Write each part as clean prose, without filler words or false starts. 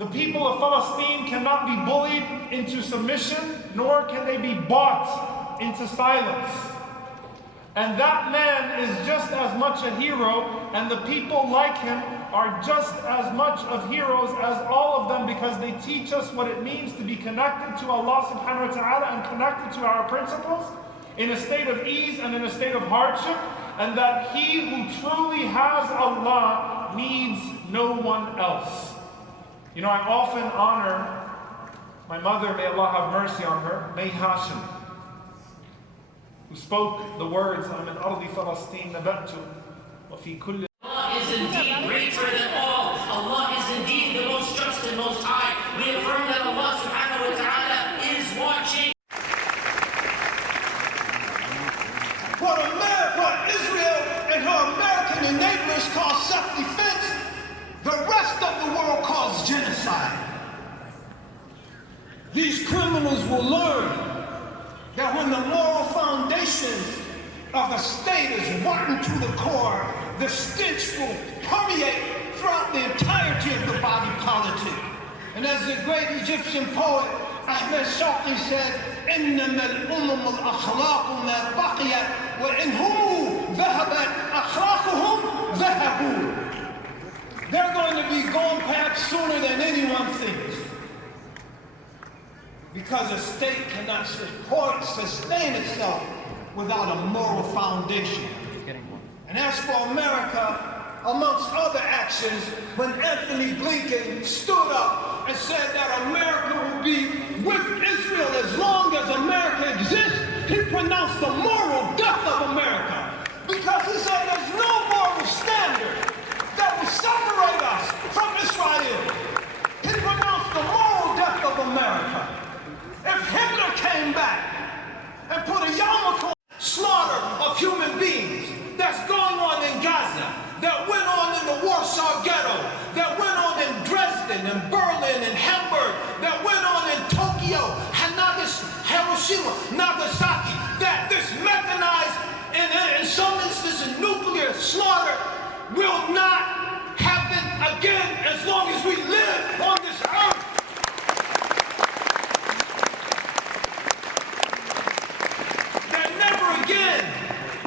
The people of Palestine cannot be bullied into submission, nor can they be bought into silence. And that man is just as much a hero, and the people like him are just as much of heroes as all of them, because they teach us what it means to be connected to Allah subhanahu wa ta'ala and connected to our principles in a state of ease and in a state of hardship, and that he who truly has Allah needs no one else. You know, I often honor my mother, may Allah have mercy on her, May Hashim, who spoke the words, "Min ardi Falastin nabatu wa fi kulli." Allah is indeed greater than all. Allah is indeed the most just and most high. We affirm that Allah subhanahu wa ta'ala is watching. What Israel and her American enablers call self-defense, the rest of the world calls genocide. These criminals will learn that when the moral foundations of a state is rotten to the core, the stench will permeate throughout the entirety of the body politic. And as the great Egyptian poet Ahmed Shawqi said, إِنَّمَا الْأُمَمُ الْأَخْلَاقُ مَا بَقِيَتْ وَإِنْ هُمُ ذَهَبَتْ أَخْلَاقُهُم ذَهَبُوا. They're going to be gone perhaps sooner than anyone thinks. Because a state cannot sustain itself without a moral foundation. And as for America, amongst other actions, when Anthony Blinken stood up and said that America will be with Israel as long as America exists, he pronounced the moral death of America. Because he said there's no moral standard that will separate us from Israel. He pronounced the moral death of America. If Hitler came back and put a yarmulke on slaughter of human beings that's going on in Gaza, that went on in the Warsaw Ghetto, that went on in Dresden and Berlin and Hamburg, that went on in Tokyo, Hiroshima, Nagasaki, that this mechanized and in some instances nuclear slaughter will not happen again as long as we live on this earth.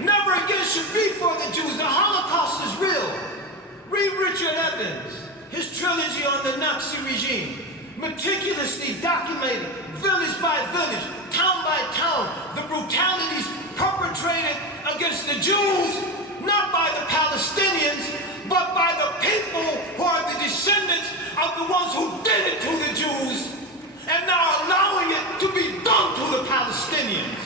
Never again should be for the Jews. The Holocaust is real. Read Richard Evans, his trilogy on the Nazi regime, meticulously documented, village by village, town by town, the brutalities perpetrated against the Jews, not by the Palestinians, but by the people who are the descendants of the ones who did it to the Jews, and now allowing it to be done to the Palestinians.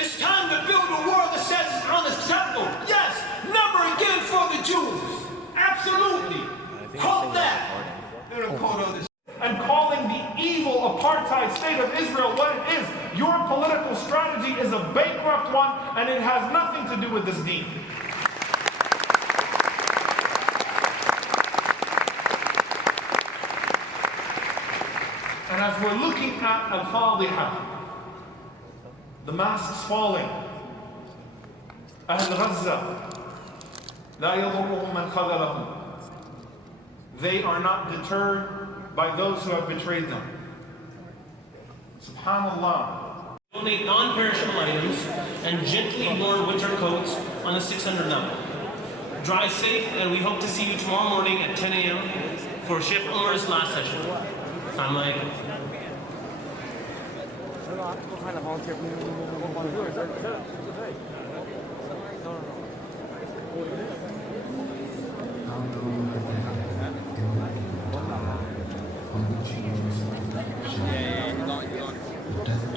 It's time to build a world that says it's unacceptable. Yes, never again for the Jews. Absolutely. Quote that. And calling the evil apartheid state of Israel what it is. Your political strategy is a bankrupt one, and it has nothing to do with this deen. And as we're looking at Al-Fadhiha, the masks falling, Ahl Gaza, لا يضرهم من خذلهم. They are not deterred by those who have betrayed them. Subhanallah. Donate non-perishable items and gently worn winter coats on the 600 number. Drive safe, and we hope to see you tomorrow morning at 10 a.m. for Sheikh Omar's last session. Assalamu alaikum. It doesn't